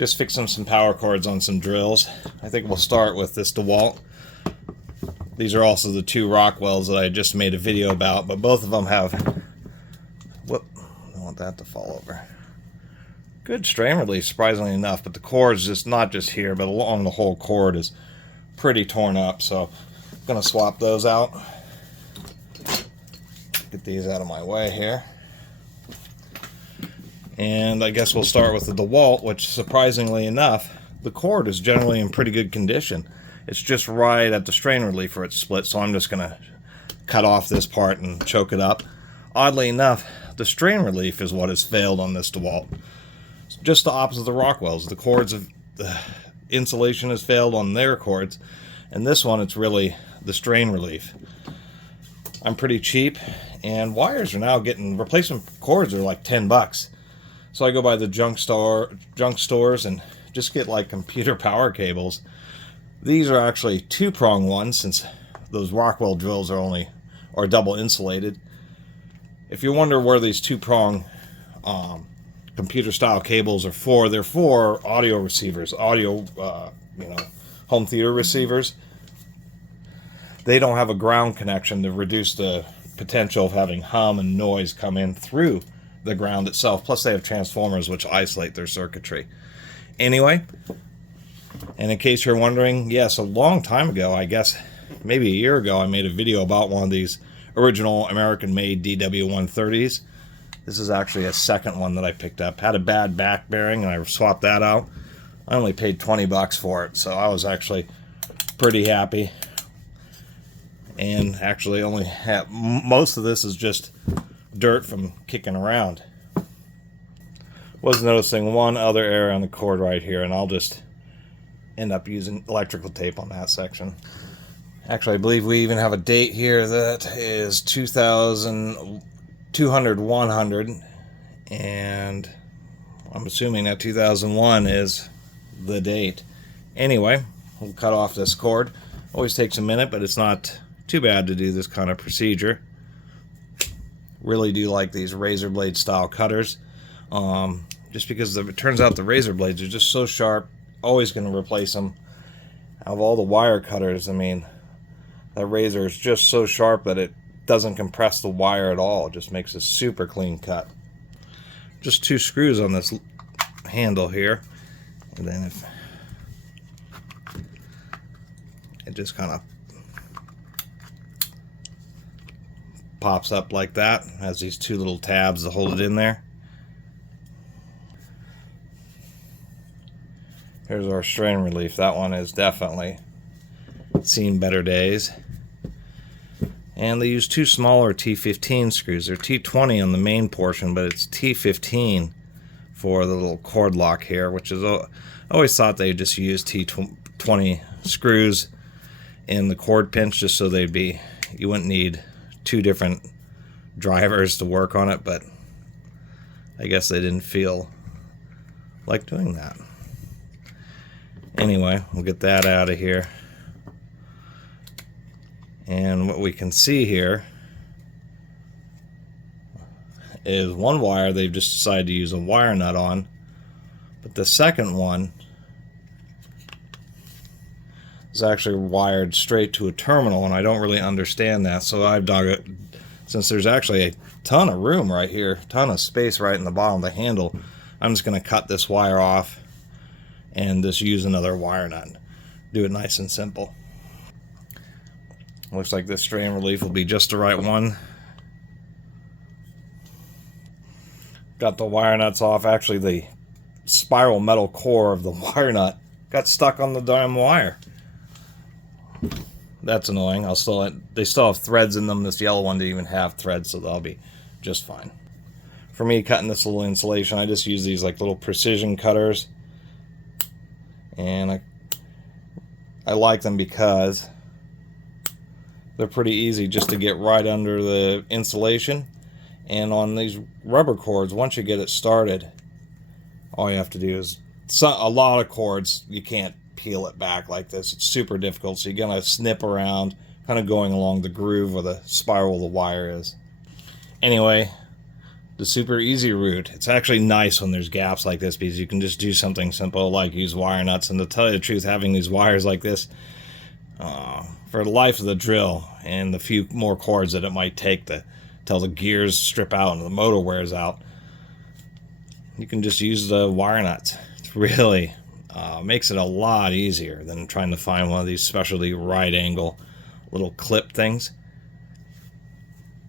Just fixing some power cords on some drills. I think we'll start with this DeWalt. These are also the two Rockwells that I just made a video about, but both of them have... Whoop, I don't want that to fall over. Good strain release, surprisingly enough, but the cord's just not just here, but along the whole cord is pretty torn up, so I'm going to swap those out. Get these out of my way here. And I guess we'll start with the DeWalt, which surprisingly enough, the cord is generally in pretty good condition. It's just right at the strain relief where it's split, so I'm just going to cut off this part and choke it up. Oddly enough, the strain relief is what has failed on this DeWalt. It's just the opposite of the Rockwells. The cords of the insulation has failed on their cords, and this one it's really the strain relief. I'm pretty cheap, and wires are now getting replacement cords are like 10 bucks. So I go by the junk stores and just get like computer power cables. These are actually two-prong ones, since those Rockwell drills are double insulated. If you wonder where these two-prong computer style cables are for, they're for audio receivers, home theater receivers. They don't have a ground connection to reduce the potential of having hum and noise come in through the ground itself. Plus they have transformers which isolate their circuitry. Anyway, and in case you're wondering, yes, a long time ago, I guess maybe a year ago, I made a video about one of these original American-made DW130s. This is actually a second one that I picked up. Had a bad back bearing and I swapped that out. I only paid 20 bucks for it, so I was actually pretty happy. And actually only have, most of this is just dirt from kicking around. Was noticing one other area on the cord right here, and I'll just end up using electrical tape on that section. Actually, I believe we even have a date here that is 2200-100, and I'm assuming that 2001 is the date. Anyway, we'll cut off this cord. Always takes a minute, but it's not too bad to do this kind of procedure. Really do like these razor blade style cutters, just because it turns out the razor blades are just so sharp. Always going to replace them. Out of all the wire cutters, I mean, that razor is just so sharp that it doesn't compress the wire at all. It just makes a super clean cut. Just two screws on this handle here, and then if it just kind of pops up like that, has these two little tabs to hold it in there. Here's our strain relief. That one is definitely seen better days. And they use two smaller T15 screws. They're T20 on the main portion, but it's T15 for the little cord lock here, which is, I always thought they just use T20 screws in the cord pinch just so you wouldn't need two different drivers to work on it, but I guess they didn't feel like doing that. Anyway, we'll get that out of here. And what we can see here is one wire they've just decided to use a wire nut on, but the second one is actually wired straight to a terminal, and I don't really understand that, so I've dug it. Since there's actually a ton of room right here, ton of space right in the bottom of the handle, I'm just going to cut this wire off and just use another wire nut. Do it nice and simple. Looks like this strain relief will be just the right one. Got the wire nuts off. Actually, the spiral metal core of the wire nut got stuck on the damn wire. That's annoying. They still have threads in them. This yellow one didn't even have threads, so they'll be just fine. For me, cutting this little insulation, I just use these like little precision cutters, and I like them because they're pretty easy just to get right under the insulation. And on these rubber cords, once you get it started, all you have to do is, a lot of cords you can't peel it back like this. It's super difficult, so you're gonna snip around, kind of going along the groove where the spiral of the wire is. Anyway, the super easy route. It's actually nice when there's gaps like this because you can just do something simple like use wire nuts. And to tell you the truth, having these wires like this for the life of the drill and the few more cords that it might take to till the gears strip out and the motor wears out, you can just use the wire nuts. It's really makes it a lot easier than trying to find one of these specialty right angle little clip things.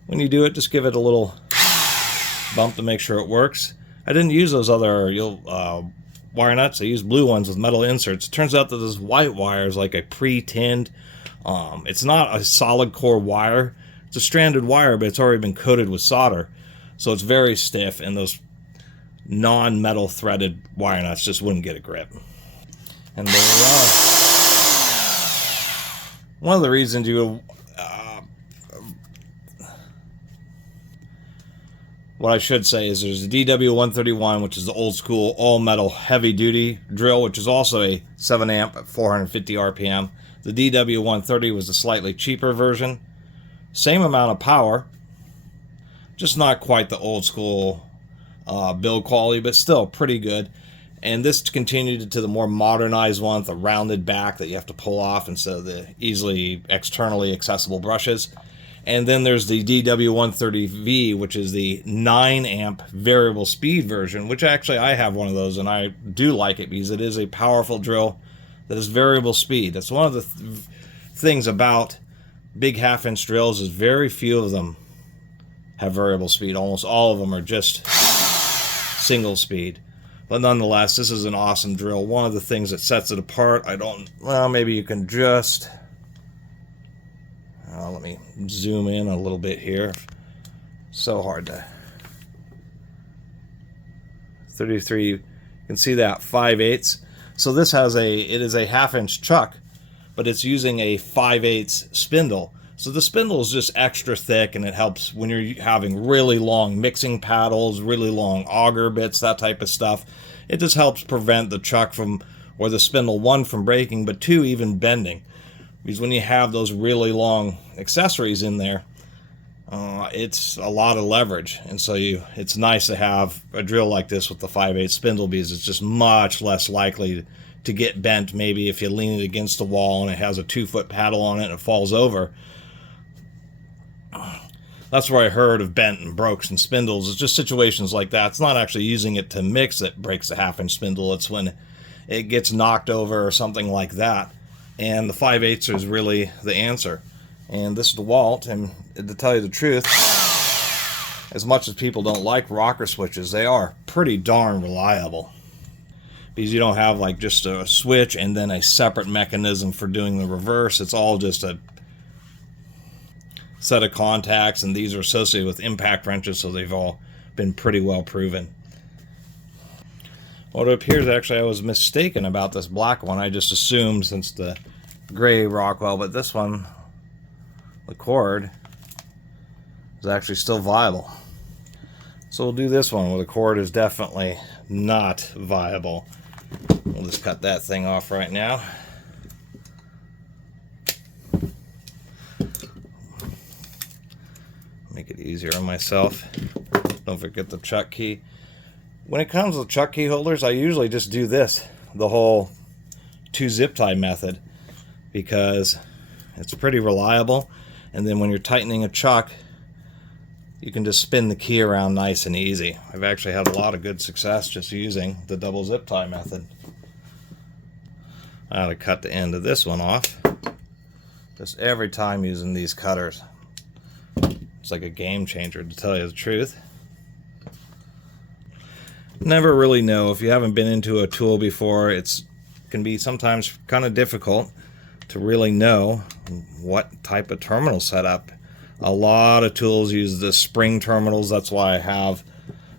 When you do it, just give it a little bump to make sure it works. I didn't use those other wire nuts. I used blue ones with metal inserts. It turns out that this white wire is like a pre-tinned. It's not a solid core wire. It's a stranded wire, but it's already been coated with solder. So it's very stiff, and those non-metal threaded wire nuts just wouldn't get a grip. And there we are. One of the reasons you what I should say is there's a DW131, which is the old school all metal heavy duty drill, which is also a 7 amp at 450 RPM. The DW130 was the slightly cheaper version. Same amount of power, just not quite the old school build quality, but still pretty good. And this continued to the more modernized one with the rounded back that you have to pull off instead of the easily externally accessible brushes. And then there's the DW130V, which is the 9 amp variable speed version, which actually I have one of those, and I do like it because it is a powerful drill that is variable speed. That's one of the things about big half-inch drills is very few of them have variable speed. Almost all of them are just single speed. But nonetheless, this is an awesome drill. One of the things that sets it apart, well, maybe you can just... let me zoom in a little bit here. So hard to... 33, you can see that 5/8. So this has it is a half-inch chuck, but it's using a 5/8 spindle. So the spindle is just extra thick, and it helps when you're having really long mixing paddles, really long auger bits, that type of stuff. It just helps prevent the chuck from, or the spindle, one, from breaking, but two, even bending. Because when you have those really long accessories in there, it's a lot of leverage. And so it's nice to have a drill like this with the 5/8 spindle, because it's just much less likely to get bent. Maybe if you lean it against the wall and it has a 2-foot paddle on it and it falls over. That's where I heard of bent and broke and spindles. It's just situations like that. It's not actually using it to mix that breaks the half-inch spindle. It's when it gets knocked over or something like that. And the 5/8 is really the answer. And this DeWalt, and to tell you the truth, as much as people don't like rocker switches, they are pretty darn reliable. Because you don't have like just a switch and then a separate mechanism for doing the reverse. It's all just a set of contacts, and these are associated with impact wrenches, so they've all been pretty well proven. Well, it appears actually I was mistaken about this black one. I just assumed since the gray Rockwell, but this one, the cord, is actually still viable. So we'll do this one where the cord is definitely not viable. We'll just cut that thing off right now. Make it easier on myself. Don't forget the chuck key. When it comes to chuck key holders, I usually just do this, the whole 2-zip tie method, because it's pretty reliable. And then when you're tightening a chuck, you can just spin the key around nice and easy. I've actually had a lot of good success just using the double zip tie method. I ought to cut the end of this one off. Just every time using these cutters. It's like a game changer, to tell you the truth. Never really know. If you haven't been into a tool before, it can be sometimes kind of difficult to really know what type of terminal setup. A lot of tools use the spring terminals. That's why I have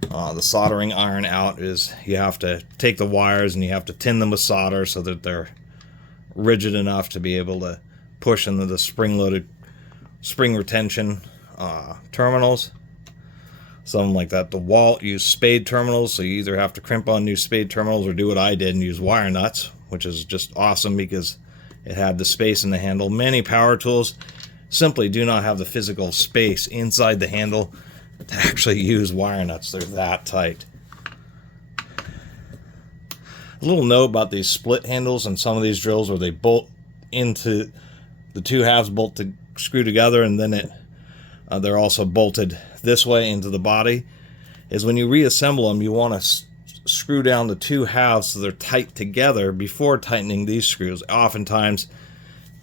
the soldering iron out. Is you have to take the wires and you have to tin them with solder so that they're rigid enough to be able to push into the spring-loaded spring retention terminals. Something like that. DeWalt use spade terminals, so you either have to crimp on new spade terminals or do what I did and use wire nuts, which is just awesome because it had the space in the handle. Many power tools simply do not have the physical space inside the handle to actually use wire nuts. They're that tight. A little note about these split handles and some of these drills where they bolt into the two halves, bolt to screw together, and then they're also bolted this way into the body, is when you reassemble them, you want to screw down the two halves so they're tight together before tightening these screws. Oftentimes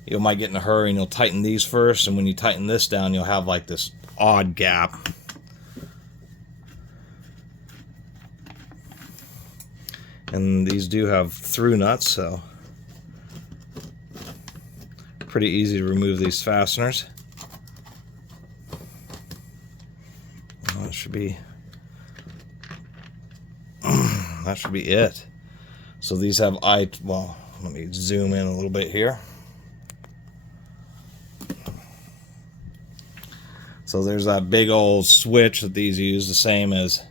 you might get in a hurry and you'll tighten these first, and when you tighten this down you'll have like this odd gap. And these do have through nuts, so pretty easy to remove these fasteners. Well, that should be it. So these have well, let me zoom in a little bit here. So there's that big old switch that these use, the same as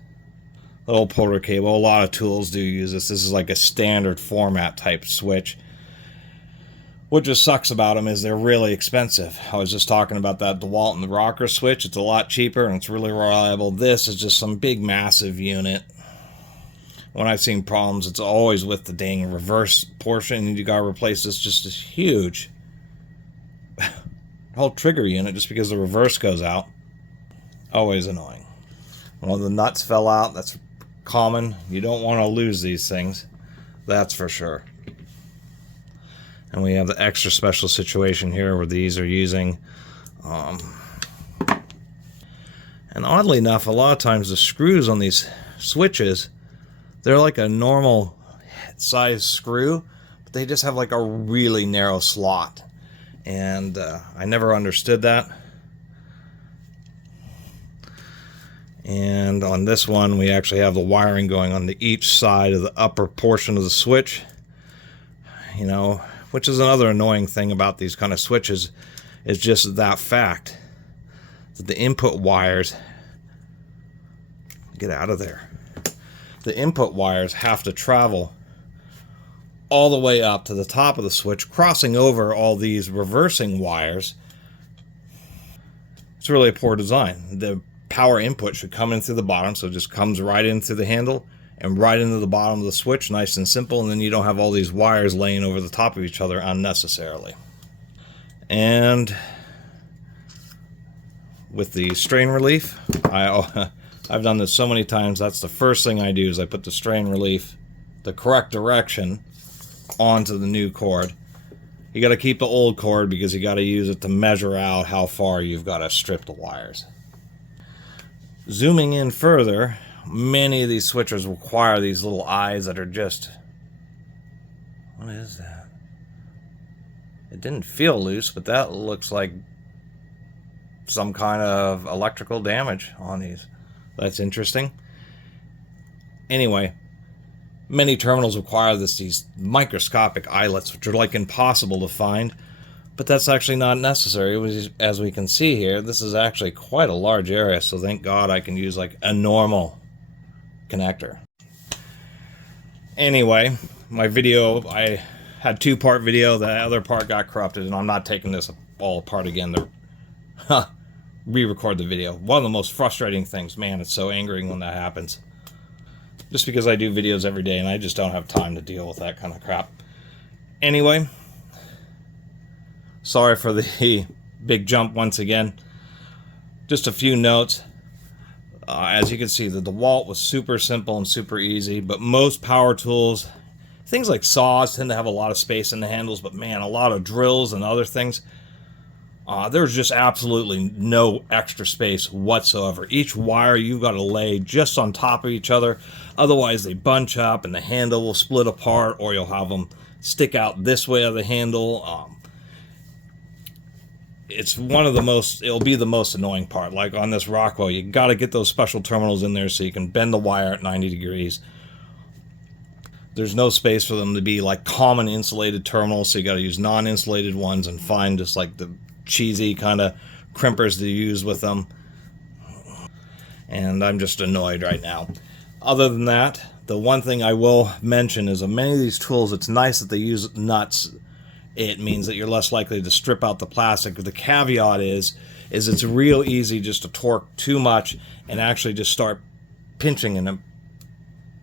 the old Porter cable. A lot of tools do use this. This is like a standard format type switch. What just sucks about them is they're really expensive. I was just talking about that DeWalt and the rocker switch. It's a lot cheaper and it's really reliable. This is just some big massive unit. When I've seen problems, it's always with the dang reverse portion, and you gotta replace this huge whole trigger unit just because the reverse goes out. Always annoying. One of the nuts fell out. That's common. You don't want to lose these things, that's for sure. And we have the extra special situation here where these are using and oddly enough, a lot of times the screws on these switches, they're like a normal size screw, but they just have like a really narrow slot. And I never understood that. And on this one, we actually have the wiring going on each side of the upper portion of the switch. You know, which is another annoying thing about these kind of switches, is just that fact that the input wires, get out of there, the input wires have to travel all the way up to the top of the switch, crossing over all these reversing wires. It's really a poor design. The power input should come in through the bottom, so it just comes right in through the handle and right into the bottom of the switch, nice and simple, and then you don't have all these wires laying over the top of each other unnecessarily. And with the strain relief, I've done this so many times, that's the first thing I do, is I put the strain relief, the correct direction, onto the new cord. You got to keep the old cord because you got to use it to measure out how far you've got to strip the wires. Zooming in further, many of these switchers require these little eyes that are just... What is that? It didn't feel loose, but that looks like some kind of electrical damage on these. That's interesting. Anyway, many terminals require these microscopic eyelets, which are like impossible to find, but that's actually not necessary. As we can see here, this is actually quite a large area, so thank God I can use like a normal connector. Anyway, my video, I had two-part video. The other part got corrupted, and I'm not taking this all apart again to re-record the video. One of the most frustrating things, man, it's so angering when that happens. Just because I do videos every day, and I just don't have time to deal with that kind of crap. Anyway, sorry for the big jump once again. Just a few notes. As you can see, the DeWalt was super simple and super easy, but most power tools, things like saws, tend to have a lot of space in the handles, but man, a lot of drills and other things, there's just absolutely no extra space whatsoever. Each wire you've got to lay just on top of each other, otherwise they bunch up and the handle will split apart, or you'll have them stick out this way of the handle. It's one of the most, it'll be the most annoying part. Like on this Rockwell, you got to get those special terminals in there so you can bend the wire at 90 degrees. There's no space for them to be like common insulated terminals, so you got to use non-insulated ones and find just like the cheesy kind of crimpers to use with them. And I'm just annoyed right now. Other than that, the one thing I will mention is on many of these tools, it's nice that they use nuts. It means that you're less likely to strip out the plastic. The caveat is is it's real easy just to torque too much and actually just start pinching and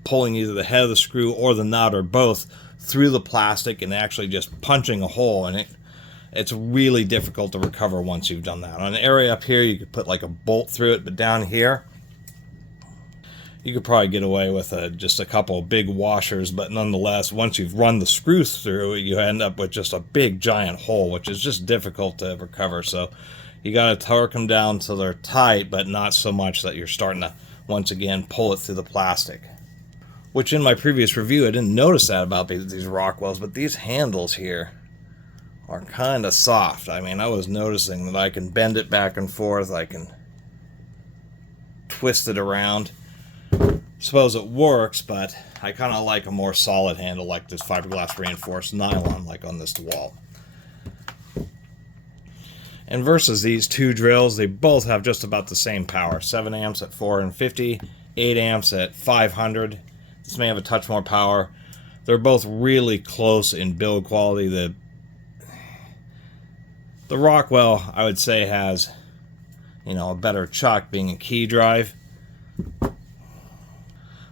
pulling either the head of the screw or the nut or both through the plastic and actually just punching a hole in it. It's really difficult to recover once you've done that. On an area up here, you could put like a bolt through it, but down here, you could probably get away with just a couple of big washers, but nonetheless, once you've run the screws through, you end up with just a big giant hole, which is just difficult to recover. So you got to torque them down so they're tight, but not so much that you're starting to, once again, pull it through the plastic. Which in my previous review, I didn't notice that about these Rockwells, but these handles here are kind of soft. I mean, I was noticing that I can bend it back and forth, I can twist it around. Suppose it works, but I kind of like a more solid handle like this fiberglass reinforced nylon like on this DeWalt. And versus these two drills, they both have just about the same power. 7 amps at 450, 8 amps at 500. This may have a touch more power. They're both really close in build quality. The Rockwell, I would say, has, a better chuck being a key drive.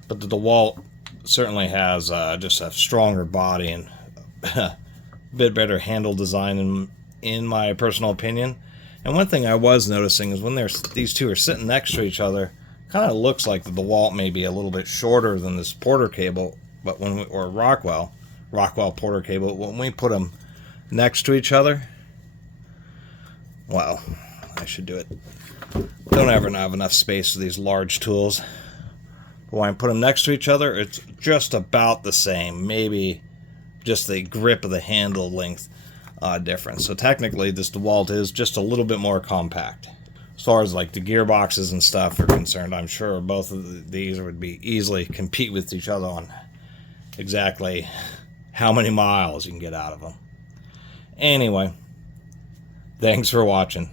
But the DeWalt certainly has just a stronger body and a bit better handle design in my personal opinion. And one thing I was noticing is when these two are sitting next to each other, kind of looks like the DeWalt may be a little bit shorter than this Porter cable, but or Rockwell Porter cable. When we put them next to each other, well, I should do it. Don't ever have enough space for these large tools. But when I put them next to each other, it's just about the same. Maybe just the grip of the handle length difference. So technically, this DeWalt is just a little bit more compact. As far as like the gearboxes and stuff are concerned, I'm sure both of these would be easily compete with each other on exactly how many miles you can get out of them. Anyway, thanks for watching.